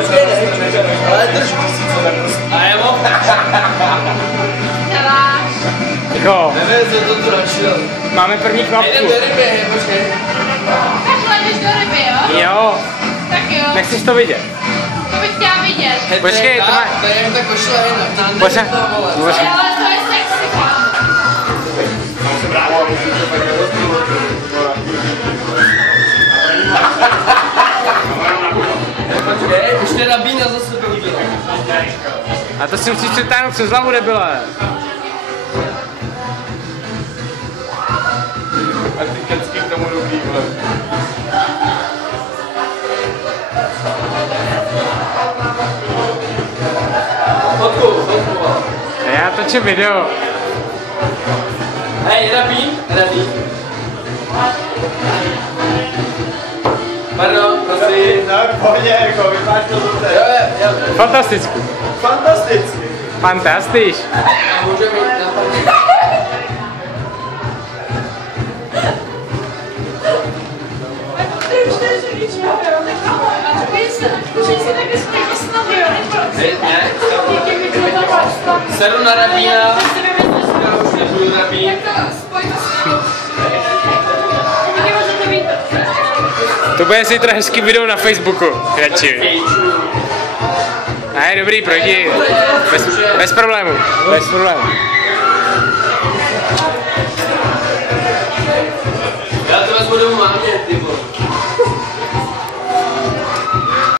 Počkej, ale drž měsíce, tak prostě. A jo? Děláš. Jo. Nevím, to tu načil. Máme první kvapku. Jdem do ryby, počkej. Takhle jdeš do ryby, jo? Jo. Tak jo. Nechceš to vidět? To bych chtěla vidět. Počkej, to má... To je jak ta košile jinak. Počkej. Ale to je sexy, kámo. Počkej, už teda bína zase to udělá. A to si musíš přetáhnout přes hlavu, debile. A ty kecky k tomu dobrý, vole. Fotku. Já točím video. Hej, rabín. Pardon, prosím. No, pohodě, jako, vypáš to dobře. Jo. Fantasticky. Fantasticky. Fantastiš. A můžeme jít na parku. Ty už jdeš říct, jo? A takový se taky zpětně snadí, jo? Sedu na rabína. Já už nebudu rabín. Jak to spojíme s tím? Taky můžete mít to. To bude zítra hezký video na Facebooku, radši. Ne, dobrý, proti. Bez problému.